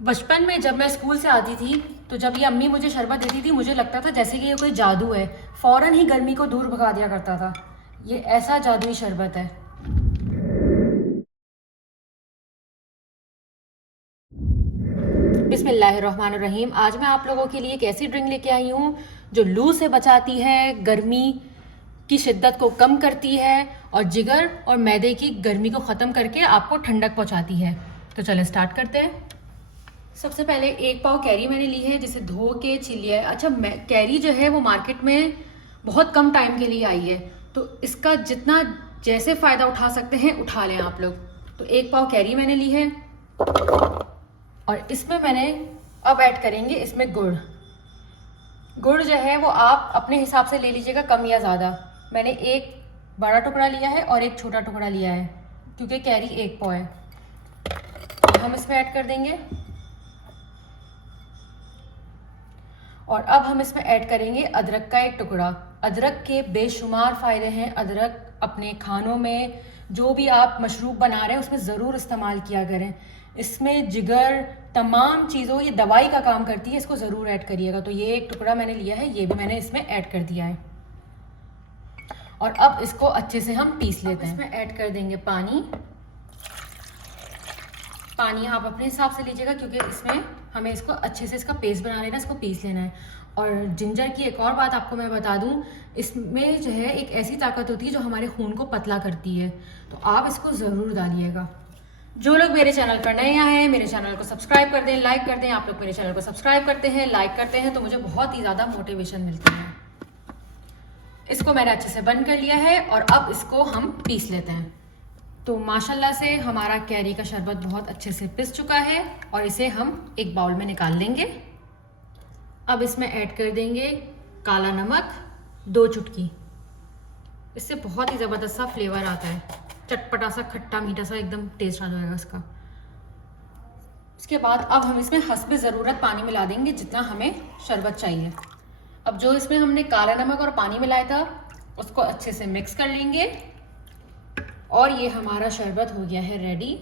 बचपन में जब मैं स्कूल से आती थी तो जब ये अम्मी मुझे शरबत देती थी मुझे लगता था जैसे कि ये कोई जादू है, फ़ौरन ही गर्मी को दूर भगा दिया करता था। ये ऐसा जादुई शरबत है। बिस्मिल्लाहिर्रहमानिर्रहीम। आज मैं आप लोगों के लिए एक ऐसी ड्रिंक लेके आई हूँ जो लू से बचाती है, गर्मी की शिद्दत को कम करती है और जिगर और मैदे की गर्मी को ख़त्म करके आपको ठंडक पहुँचाती है। तो चले स्टार्ट करते हैं। सबसे पहले 1 पाव कैरी मैंने ली है जिसे धो के छील लिया है। अच्छा, कैरी जो है वो मार्केट में बहुत कम टाइम के लिए आई है, तो इसका जितना जैसे फ़ायदा उठा सकते हैं उठा लें आप लोग। तो 1 पाव कैरी मैंने ली है और इसमें मैंने अब ऐड करेंगे इसमें गुड़। गुड़ जो है वो आप अपने हिसाब से ले लीजिएगा, कम या ज़्यादा। मैंने एक बड़ा टुकड़ा लिया है और एक छोटा टुकड़ा लिया है क्योंकि कैरी 1 पाव है। हम इसमें ऐड कर देंगे और अब हम इसमें ऐड करेंगे अदरक का 1 टुकड़ा। अदरक के बेशुमार फ़ायदे हैं। अदरक अपने खानों में जो भी आप मशरूब बना रहे हैं उसमें ज़रूर इस्तेमाल किया करें। इसमें जिगर तमाम चीज़ों, ये दवाई का काम करती है, इसको ज़रूर ऐड करिएगा। तो ये 1 टुकड़ा मैंने लिया है, ये भी मैंने इसमें ऐड कर दिया है और अब इसको अच्छे से हम पीस लेते हैं। इसमें ऐड कर देंगे पानी। पानी आप अपने हिसाब से लीजिएगा क्योंकि इसमें हमें इसको अच्छे से इसका पेस्ट बना लेना, इसको पीस लेना है। और जिंजर की एक और बात आपको मैं बता दूं, इसमें जो है एक ऐसी ताकत होती है जो हमारे खून को पतला करती है, तो आप इसको ज़रूर डालिएगा। जो लोग मेरे चैनल पर नए आए हैं मेरे चैनल को सब्सक्राइब कर दें, लाइक कर दें। आप लोग मेरे चैनल को सब्सक्राइब करते हैं, लाइक करते हैं तो मुझे बहुत ही ज़्यादा मोटिवेशन मिलती है। इसको मैंने अच्छे से बंद कर लिया है और अब इसको हम पीस लेते हैं। तो माशाल्लाह से हमारा कैरी का शरबत बहुत अच्छे से पिस चुका है और इसे हम एक बाउल में निकाल लेंगे। अब इसमें ऐड कर देंगे काला नमक 2 चुटकी। इससे बहुत ही ज़बरदस्त सा फ्लेवर आता है, चटपटा सा, खट्टा मीठा सा एकदम टेस्ट आ जाएगा इसका। इसके बाद अब हम इसमें हस्बे ज़रूरत पानी मिला देंगे जितना हमें शरबत चाहिए। अब जो इसमें हमने काला नमक और पानी मिलाया था उसको अच्छे से मिक्स कर लेंगे और ये हमारा शरबत हो गया है रेडी।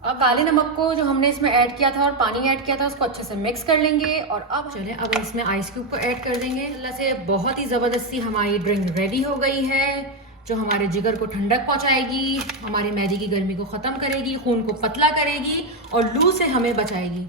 अब काले नमक को जो हमने इसमें ऐड किया था और पानी ऐड किया था उसको अच्छे से मिक्स कर लेंगे और अब चलें अब इसमें आइस क्यूब को ऐड कर देंगे। अल्लाह से बहुत ही ज़बरदस्ती हमारी ड्रिंक रेडी हो गई है जो हमारे जिगर को ठंडक पहुंचाएगी, हमारे मैदे की गर्मी को ख़त्म करेगी, खून को पतला करेगी और लू से हमें बचाएगी।